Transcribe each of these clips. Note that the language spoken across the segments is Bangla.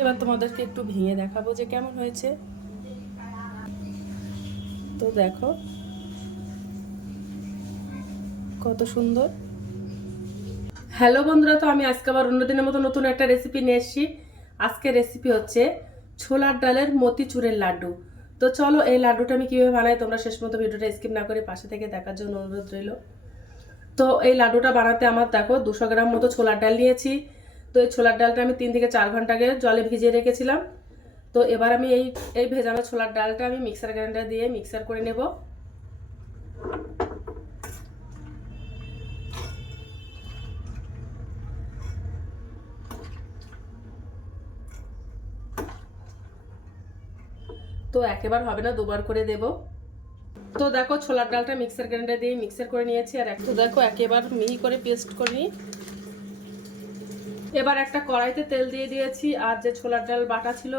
এবার তোমাদেরকে একটু ভেঙে দেখাবো যে কেমন হয়েছে। তো দেখো কত সুন্দর। হ্যালো বন্ধুরা, তো আমি আজকে আবার অন্যদিনের মতো নতুন একটা রেসিপি নিয়ে এসেছি। আজকে রেসিপি হচ্ছে ছোলার ডালের মতিচুরের লাড্ডু। তো চলো এই লাড্ডুটা আমি কিভাবে বানাই তোমরা শেষ পর্যন্ত ভিডিওটা স্কিপ না করে পাশে থেকে দেখার জন্য অনুরোধ রইল। তো এই লাড্ডুটা বানাতে আমার দেখো 200 গ্রাম মতো ছোলার ডাল নিয়েছি। তো এই ছোলার ডালটা আমি 3 থেকে 4 ঘন্টা আগে জলে ভিজিয়ে রেখেছিলাম। তো এবার আমি এই এই ভেজানো ছোলার ডালটা আমি মিক্সার গ্রাইন্ডার দিয়ে মিক্সার করে নেব। তো একবার হবে না, দুবার করে দেব। তো দেখো ছোলার ডালটা মিক্সার গ্রাইন্ডার দিয়ে মিক্সার করে নিয়েছি, আর একটু দেখো একেবারে মিহি করে পেস্ট করে নিই। এবার একটা কড়াইতে তেল দিয়ে দিয়েছি, আর যে ছোলার ডাল বাটা ছিল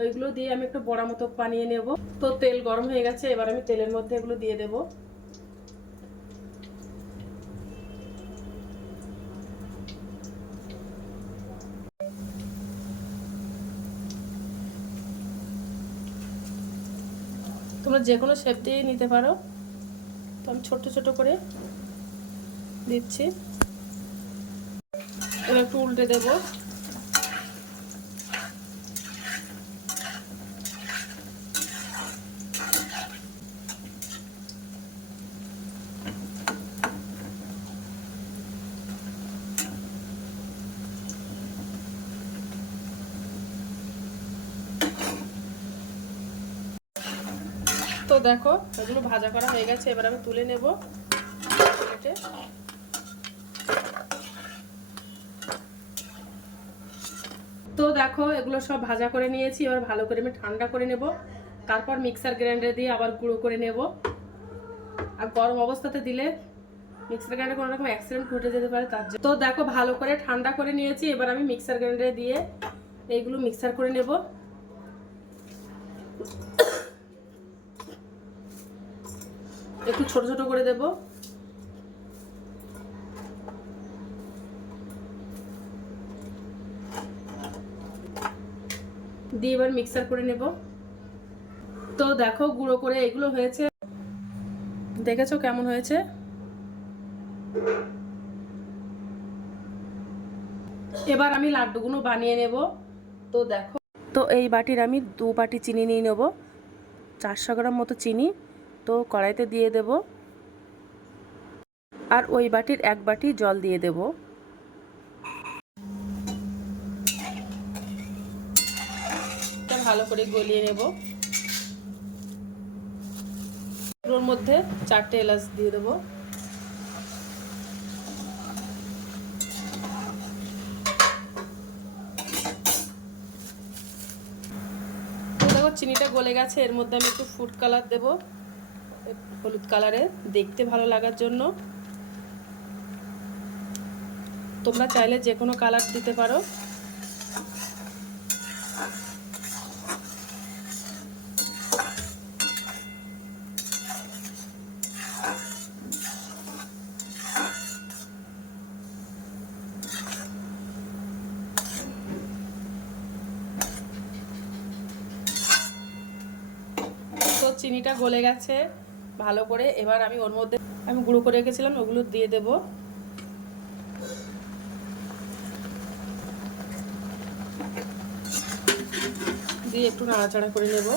ওইগুলো দিয়ে আমি একটু বড়া মতো বানিয়ে নেব। তো তেল গরম হয়ে গেছে, এবার আমি তেলের মধ্যে এগুলো দিয়ে দেব। তোমরা যে কোনো শেপ দিয়ে নিতে পারো, তো আমি ছোট ছোট করে দিচ্ছি। এবার একটু উল্টে দেব। তো দেখো এগুলো ভাজা করা হয়ে গেছে, এবার আমি তুলে নেব প্লেটে। তো দেখো এগুলো সব ভাজা করে নিয়েছি, এবার ভালো করে আমি ঠান্ডা করে নেব, তারপর মিক্সার গ্রাইন্ডার দিয়ে আবার গুঁড়ো করে নেব। আর গরম অবস্থাতে দিলে মিক্সার গ্রাইন্ডারে কোনো রকম অ্যাক্সিডেন্ট ঘটে যেতে পারে, তার জন্য। তো দেখো ভালো করে ঠান্ডা করে নিয়েছি, এবার আমি মিক্সার গ্রাইন্ডারে দিয়ে এইগুলো মিক্সার করে নেব। একটু ছোট ছোট করে দেব। দিয়ে এবার মিক্সার করে নেব। তো দেখো গুঁড়ো করে এগুলো হয়েছে, দেখেছো কেমন হয়েছে। এবার আমি লাড্ডুগুলো বানিয়ে নেব। তো দেখো, তো এই বাটির আমি 2 বাটি চিনি নিয়ে নেব, 400 গ্রাম মতো চিনি। তো কড়াইতে দিয়ে দেব, আর ওই বাটির 1 বাটি জল দিয়ে দেব। এটা ভালো করে গলিয়ে নেব। ওর মধ্যে 4টে এলাচ দিয়ে দেবো। দেখো চিনিটা গলে গেছে, এর মধ্যে আমি একটু ফুড কালার দেব, হলুদ কালারে দেখতে ভালো লাগার জন্য। তোমরা চাইলে যে কোনো কালার দিতে পারো। তো চিনিটা গলে গেছে ভালো করে, এবার আমি ওর মধ্যে আমি গুঁড়ো করে রেখেছিলাম ওগুলো দিয়ে দেব। দিয়ে একটু নাড়াচাড়া করে নেব।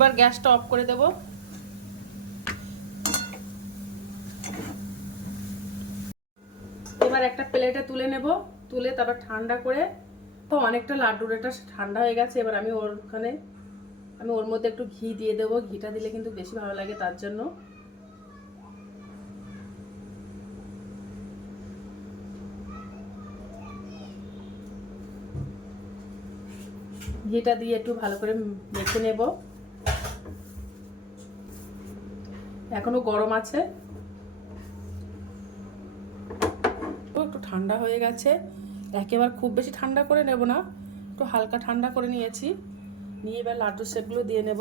এবার গ্যাসটা অফ করে দেব। এবার একটা প্লেটে তুলে নেব, তুলে তারপর ঠান্ডা করে, তো অনেকটা লাড্ডুর এটা ঠান্ডা হয়ে গেছে। এবার আমি ওর মধ্যে একটু ঘি দিয়ে দেবো। ঘিটা দিলে কিন্তু বেশি ভালো লাগে, তার জন্য। ঘিটা দিয়ে একটু ভালো করে মেখে নেব। এখনো গরম আছে, একটু ঠান্ডা হয়ে গেছে। একেবারে খুব বেশি ঠান্ডা করে নেব না, একটু হালকা ঠান্ডা করে নিয়েছি। নিয়ে এবার লাড্ডুর শেপগুলো দিয়ে নেব।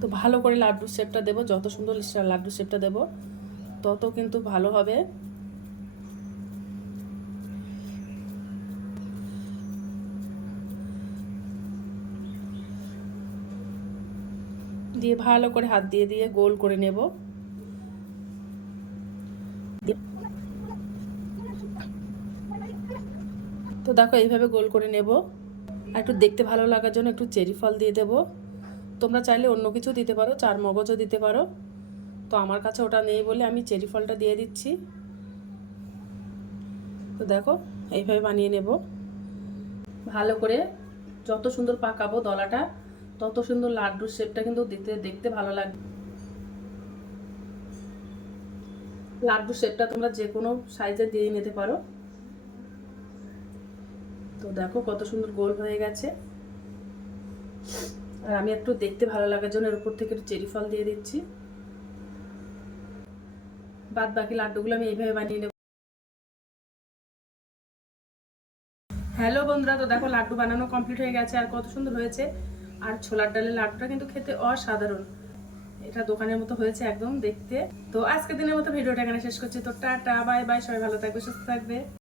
তো ভালো করে লাড্ডুর শেপটা দেবো, যত সুন্দর লাড্ডুর শেপটা দেবো তত কিন্তু ভালো হবে। দিয়ে ভালো করে হাত দিয়ে দিয়ে গোল করে নেব। তো দেখো এইভাবে গোল করে নেব। আর একটু দেখতে ভালো লাগার জন্য একটু চেরি ফল দিয়ে দেব। তোমরা চাইলে অন্য কিছু দিতে পারো, চার মগজও দিতে পারো। তো আমার কাছে ওটা নেই বলে আমি চেরি ফলটা দিয়ে দিচ্ছি। তো দেখো এইভাবে বানিয়ে নেব ভালো করে। যত সুন্দর পাকাবো দলাটা, তত সুন্দর লাড্ডুর শেপটা কিন্তু দেখতে ভালো লাগবে। লাড্ডুর শেপটা তোমরা যে কোনো সাইজে দিয়ে নিতে পারো। তো দেখো কত সুন্দর গোল হয়ে গেছে। আর আমি একটু দেখতে ভালো লাগার জন্য এর উপর থেকে একটু চেরি ফল দিয়ে দিচ্ছি। বাদ বাকি লাড্ডুগুলো আমি এইভাবে বানিয়ে নেব। হ্যালো বন্ধুরা, তো দেখো লাড্ডু বানানো কমপ্লিট হয়ে গেছে। আর কত সুন্দর হয়েছে। আর ছোলার ডালের লাড্ডুটা কিন্তু খেতে অসাধারণ। এটা দোকানের মতো হয়েছে একদম দেখতে। তো আজকের দিনের মতো ভিডিওটা এখানে শেষ করছি। তো টাটা, বাই বাই, সবাই ভালো থাকবে, সুস্থ থাকবে।